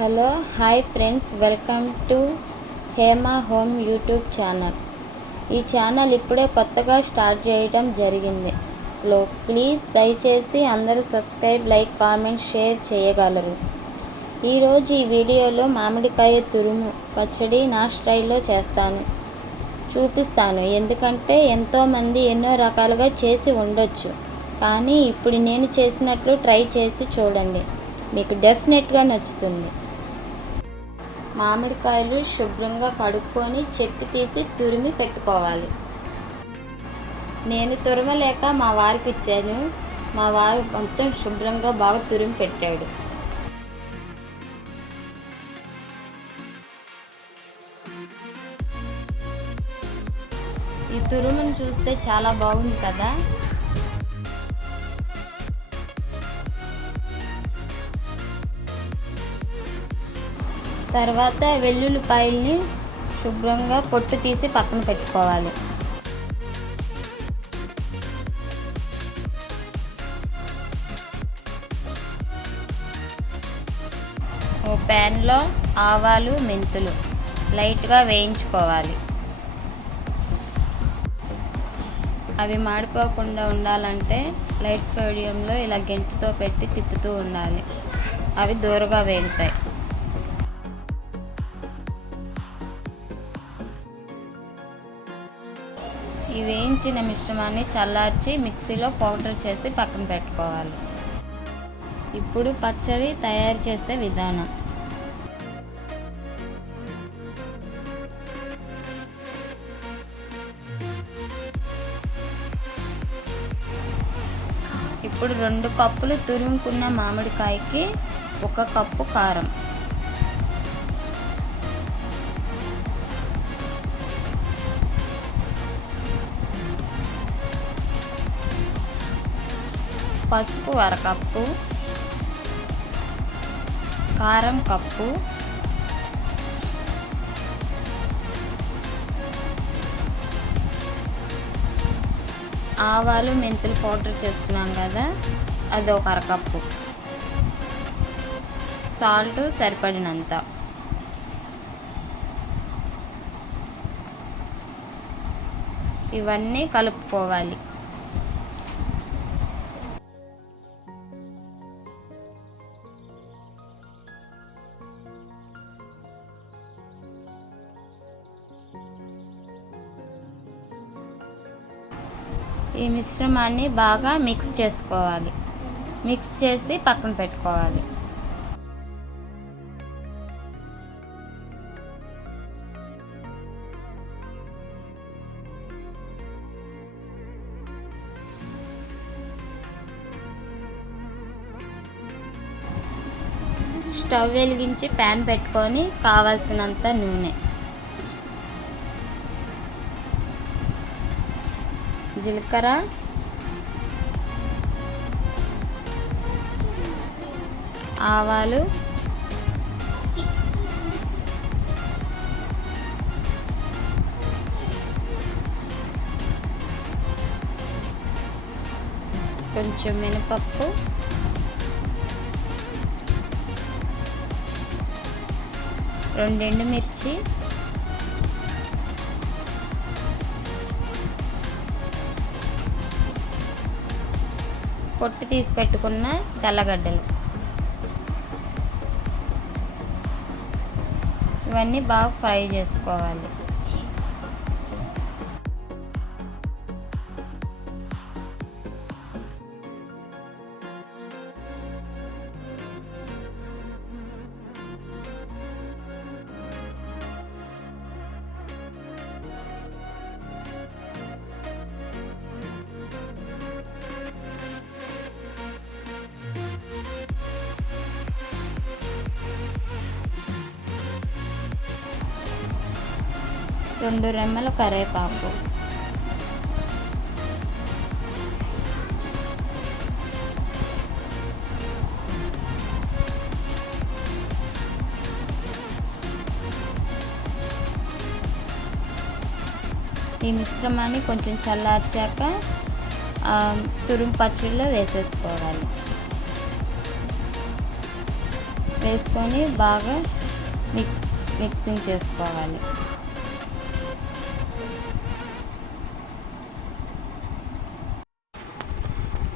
Hello hi friends welcome to Hema home YouTube channel. ఈ channel ఇప్పుడే కొత్తగా start చేయడం జరిగింది. స్లో ప్లీజ్ దయచేసి అందరూ సబ్స్క్రైబ్ లైక్ కామెంట్ షేర్ చేయగలరు. ఈరోజు ఈ వీడియోలో మామిడికాయ తురుము పచ్చడి నా స్టైల్లో చేస్తాను. చూపిస్తాను. ఎందుకంటే ఎంతోమంది ఎన్నో రకాలుగా చేసి ఉండొచ్చు. కానీ ఇప్పుడు నేను చేసినట్లు ట్రై చేసి చూడండి. మీకు డెఫినెట్గా నచ్చుతుంది. మామిడికాయలు శుభ్రంగా కడుక్కొని చెక్కి తీసి తురిమి పెట్టుకోవాలి. నేను తురమలేక మా వారికి ఇచ్చాను. మా వారు మొత్తం శుభ్రంగా బాగా తురిమి పెట్టాడు. ఈ తురుమును చూస్తే చాలా బాగుంది కదా? తర్వాత వెల్లుల్లిపాయల్ని శుభ్రంగా పొట్టు తీసి పక్కన పెట్టుకోవాలి. ఓ ప్యాన్లో ఆవాలు మెంతులు లైట్గా వేయించుకోవాలి. అవి మాడిపోకుండా ఉండాలంటే లైట్ మీడియంలో ఇలా గెంటితో పెట్టి తిప్పుతూ ఉండాలి. అవి దూరగా వేగుతాయి. ఈ వేయించిన మిశ్రమాన్ని చల్లార్చి మిక్సీలో పౌడర్ చేసి పక్కన పెట్టుకోవాలి. ఇప్పుడు పచ్చడి తయారు చేసే విధానం. ఇప్పుడు రెండు కప్పులు తురుముకున్న మామిడికాయకి ఒక కప్పు కారం. పసుపు అరకప్పు కారం కప్పు ఆవాలు మెంతులు పౌడర్ చేస్తున్నాం కదా అది ఒక అరకప్పు. సాల్ట్ సరిపడినంత. ఇవన్నీ కలుపుకోవాలి. ఈ మిశ్రమాన్ని బాగా మిక్స్ చేసుకోవాలి. మిక్స్ చేసి పక్కన పెట్టుకోవాలి. స్టవ్ వెలిగించి ప్యాన్ పెట్టుకొని కావాల్సినంత నూనె. జీలకర్ర. ఆవాలు. కొంచెం మినపప్పు. రెండు ఎండుమిర్చి. పొట్టు తీసి పెట్టుకున్న తెల్లగడ్డలు. ఇవన్నీ బాగా ఫ్రై చేసుకోవాలి. రెండు రెమ్మల కరివేపాకు ఈ మిశ్రమాన్ని కొంచెం చల్లార్చాక తురుము పచ్చడిలో వేసేసుకోవాలి. వేసుకొని బాగా మిక్ మిక్సింగ్ చేసుకోవాలి.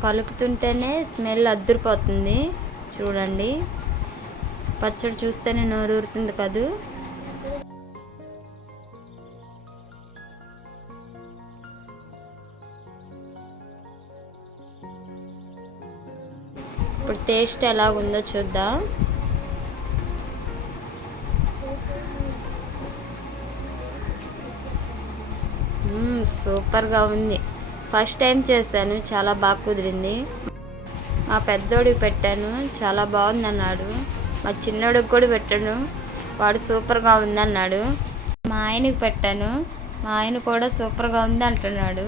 కలుపుతుంటేనే స్మెల్ అద్దరిపోతుంది. చూడండి. పచ్చడి చూస్తేనే నోరూరుతుంది కదూ. ఇప్పుడు టేస్ట్ ఎలా ఉందో చూద్దాం సూపర్గా ఉంది. ఫస్ట్ టైం చేశాను చాలా బాగా కుదిరింది. మా పెద్దోడికి పెట్టాను చాలా బాగుంది అన్నాడు మా చిన్నోడికి కూడా పెట్టాను వాడు సూపర్గా ఉందన్నాడు. మా ఆయనకి పెట్టాను మా ఆయన కూడా సూపర్గా ఉంది అంటున్నాడు.